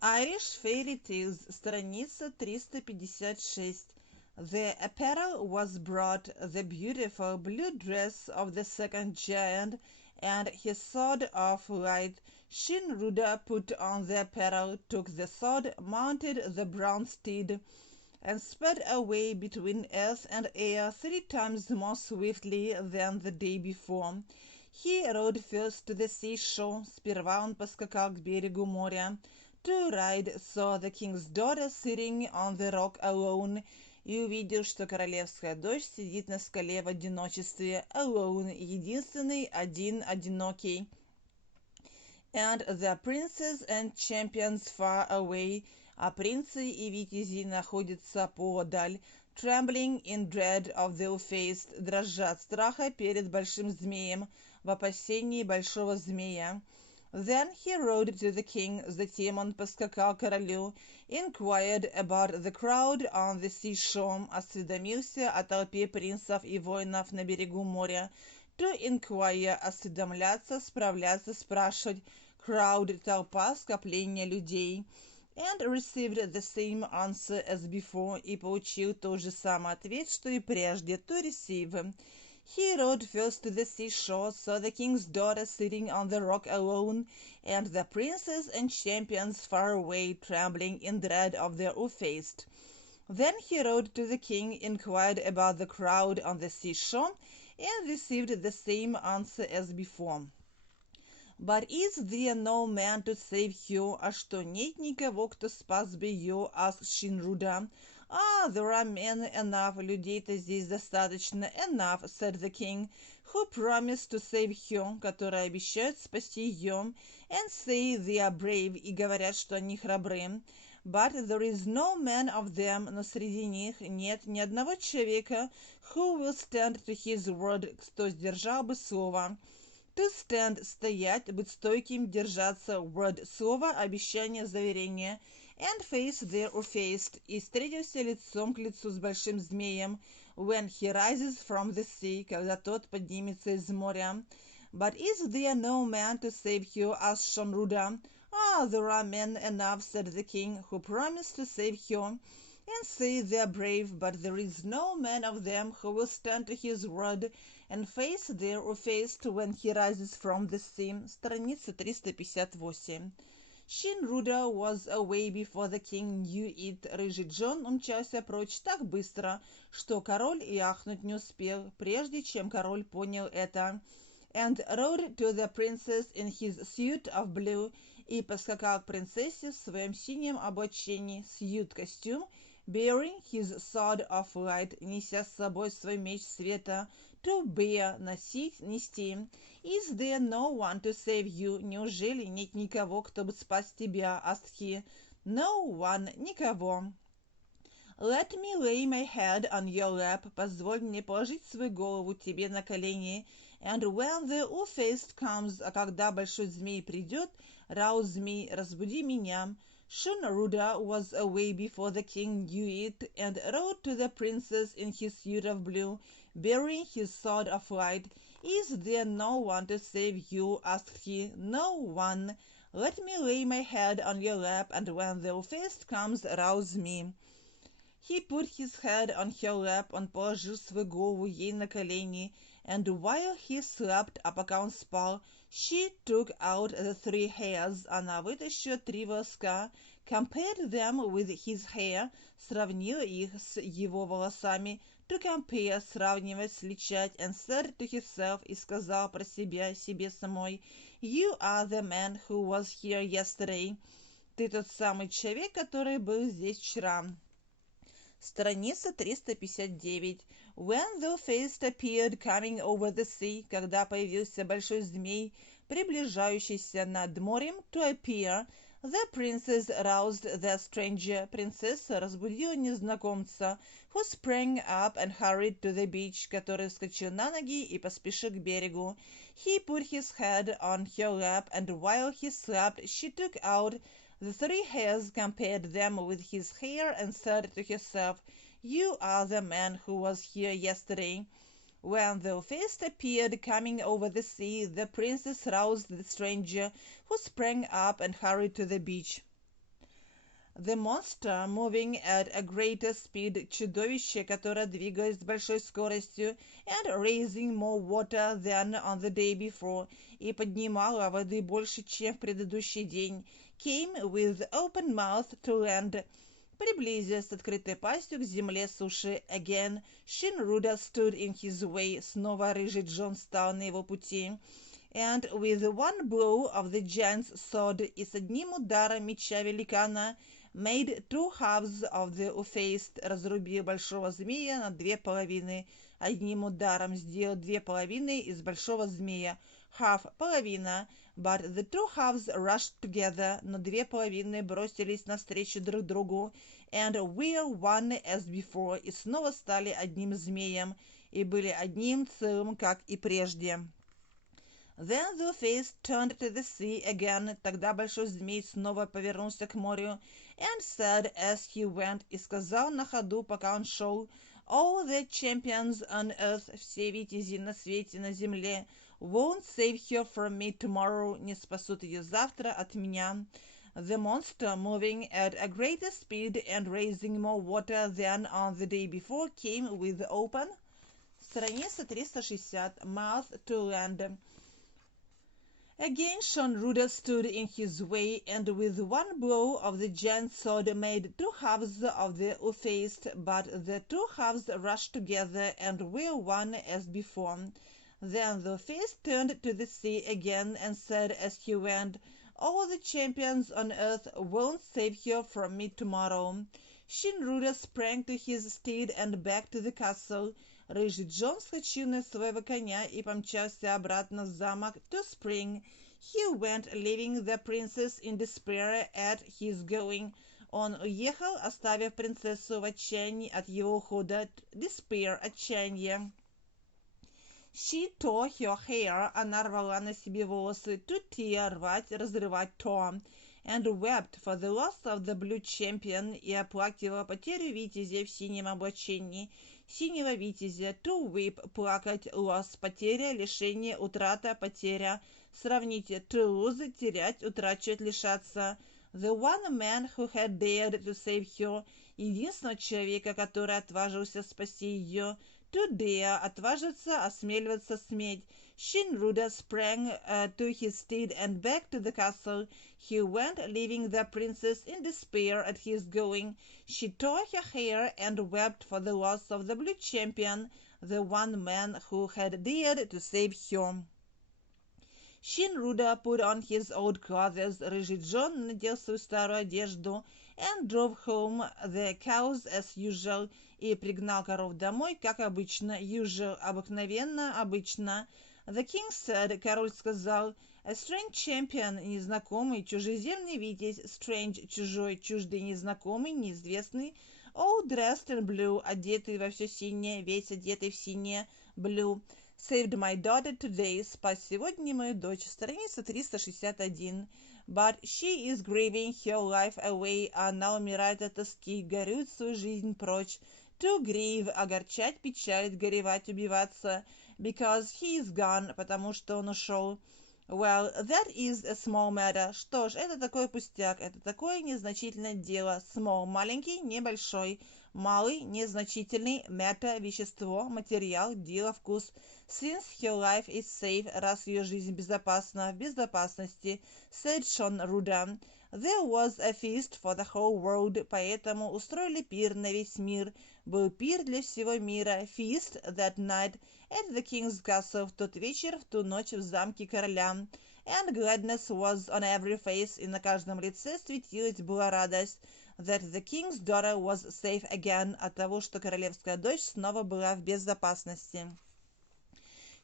Irish Fairy Tales, страница 356. The apparel was brought, the beautiful blue dress of the second giant, and his sword of light. Shinruda put on the apparel, took the sword, mounted the brown steed, and sped away between earth and air 3 times more swiftly than the day before. He rode first to the seashore, сперва он поскакал к берегу моря, to ride, saw the king's daughter sitting on the rock alone, и увидел, что королевская дочь сидит на скале в одиночестве, alone, единственный, один, одинокий. And the princes and champions far away, а принцы и витязи находятся поодаль, trembling in dread of the ill-faced, дрожа от страха перед большим змеем, в опасении большого змея. Then he rode to the king, затем он поскакал к королю, inquired about the crowd on the seashore, осведомился о толпе принцев и воинов на берегу моря, to inquire, осведомляться, справляться, спрашивать, crowd, толпа, скопление людей, and received the same answer as before, и получил тот же самый ответ, что и прежде, to receive. He rode first to the seashore, saw the king's daughter sitting on the rock alone, and the princes and champions far away, trembling in dread of their ill-faced. Then he rode to the king, inquired about the crowd on the seashore, and received the same answer as before. But is there no man to save her? А что, нет никого, кто спас бы ее? Asked Shinruda. There are men enough, людей-то здесь достаточно. Enough, said the king, who promised to save her, которые обещают спасти ее, and say they are brave, и говорят, что они храбры. But there is no man of them, но среди них нет ни одного человека, who will stand to his word, кто сдержал бы слово. To stand, стоять, быть стойким, держаться, word, слово, обещание, заверение, and face there or faced, и встретился лицом к лицу с большим змеем, when he rises from the sea, когда тот поднимется из моря. But is there no man to save her? Asked Shinruda. There are men enough, said the king, who promised to save her, and say they are brave, but there is no man of them who will stand to his word and face there or faced when he rises from the sea. Страница 358. Shinruda was away before the king knew it. Рыжий Джон умчался прочь так быстро, что король и ахнуть не успел, прежде чем король понял это. And rode to the princess in his suit of blue, и поскакал к принцессе в своем синем облачении, suit костюм, bearing his sword of light, неся с собой свой меч света, to bear, носить, нести. Is there no one to save you? Неужели нет никого, кто бы спас тебя? Asked he. No one, никого. Let me lay my head on your lap, позволь мне положить свою голову тебе на колени, and when the ill-faced comes, а когда большой змей придет, rouse me, разбуди меня. Shinruda was away before the king knew it, and rode to the princess in his suit of blue, bearing his sword of light. Is there no one to save you? Asked he. No one. Let me lay my head on your lap, and when the ill-faced comes, rouse me. He put his head on her lap, он положил свою голову ей на колени, and while he slept, а пока он спал, she took out the 3 hairs, она вытащила 3 волоска, compared them with his hair, сравнила их с его волосами, to compare, сравнивать, сличать, and said to herself, и сказала про себя, себе самой, you are the man who was here yesterday. Ты тот самый человек, который был здесь вчера. Страница 359. When the face appeared coming over the sea, когда появился большой змей, приближающийся над морем, to appear, the princess roused the stranger, принцесса разбудила незнакомца, who sprang up and hurried to the beach, который вскочил на ноги и поспешил к берегу. He put his head on her lap, and while he slept, she took out the 3 hairs, compared them with his hair, and said to herself, you are the man who was here yesterday. When the face appeared coming over the sea, the princess roused the stranger, who sprang up and hurried to the beach. The monster, moving at a greater speed, чудовище, которое двигалось с большой скоростью, and raising more water than on the day before, и поднимало воды больше, чем в предыдущий день, came with open mouth to land, приблизясь с открытой пастью к земле суши. Again, Shinruda stood in his way, снова рыжий Джон стал на его пути. And with one blow of the giant's sword, и с одним ударом меча великана, made two halves of the Ufaist, разрубил большого змея на две половины. Одним ударом сделал две половины из большого змея. Half – половина. But the two halves rushed together, но две половины бросились навстречу друг другу. And were one as before, и снова стали одним змеем, и были одним целым, как и прежде. Then the face turned to the sea again, тогда большой змей снова повернулся к морю, and said as he went, и сказал на ходу, пока он шел, all the champions on earth, все витязи на свете, на земле, won't save her from me tomorrow, не спасут ее завтра от меня. The monster, moving at a greater speed and raising more water than on the day before, came with open, страница 360, mouth to land. Again Shinruda stood in his way, and with one blow of the giant's sword made two halves of the Ufaist, but the two halves rushed together and were one as before. Then the Ufaist turned to the sea again and said as he went, all the champions on earth won't save her from me tomorrow. Shinruda sprang to his steed and back to the castle. Рыжий Джон вскочил на своего коня и помчался обратно в замок to spring. He went, leaving the princess in despair at his going. Он уехал, оставив принцессу в отчаянии от его ухода. Despair – отчаяние. She tore her hair, она рвала на себе волосы. To tear – рвать, разрывать, tore. And wept for the loss of the blue champion, и оплакивала потерю витязя в синем облачении. Синего витязя, to weep, плакать, loss, потеря, лишение, утрата, потеря. Сравните, to lose, терять, утрачивать, лишаться. The one man who had dared to save her, единственного человека, который отважился спасти ее. To dare, отважиться, осмеливаться, сметь. Shinruda sprang to his steed and back to the castle. He went, leaving the princess in despair at his going. She tore her hair and wept for the loss of the blue champion, the one man who had dared to save her. Shinruda put on his old clothes, рыжий Джон надел свою старую одежду, and drove home the cows as usual, и пригнал коров домой, как обычно, usual, обыкновенно, обычно. The king said, король сказал, a strange champion, незнакомый, чужеземный витязь, strange, чужой, чуждый, незнакомый, неизвестный, all dressed in blue, одетый во все синее, весь одетый в синее, blue, saved my daughter today, спас сегодня мою дочь, страница 361. But she is grieving her life away, она умирает от тоски, горюет свою жизнь прочь. To grieve, огорчать, печалить, горевать, убиваться, because he is gone, потому что он ушел. Well, that is a small matter. Что ж, это такой пустяк, это такое незначительное дело. Small – маленький, небольшой. Малый – незначительный. Matter – вещество, материал, дело, вкус. Since her life is safe, раз ее жизнь безопасна, в безопасности, said Shinruda. There was a feast for the whole world, поэтому устроили пир на весь мир. Был пир для всего мира. Feast that night at the king's castle, в тот вечер, в ту ночь в замке короля. And gladness was on every face, и на каждом лице светилась была радость. That the king's daughter was safe again, от того, что королевская дочь снова была в безопасности.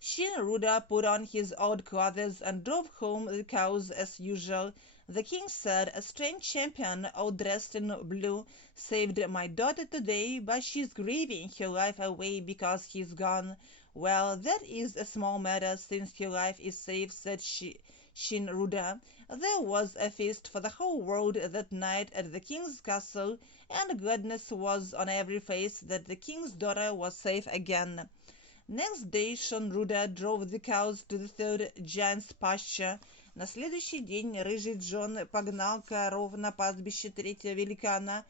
Shinruda put on his old clothes and drove home the cows as usual. The king said, a strange champion, all dressed in blue, saved my daughter today, but she's grieving her life away because he's gone. Well, that is a small matter, since her life is safe, said Shinruda. There was a feast for the whole world that night at the king's castle, and gladness was on every face that the king's daughter was safe again. Next day Shinruda drove the cows to the third giant's pasture. На следующий день рыжий Джон погнал коров на пастбище третьего великана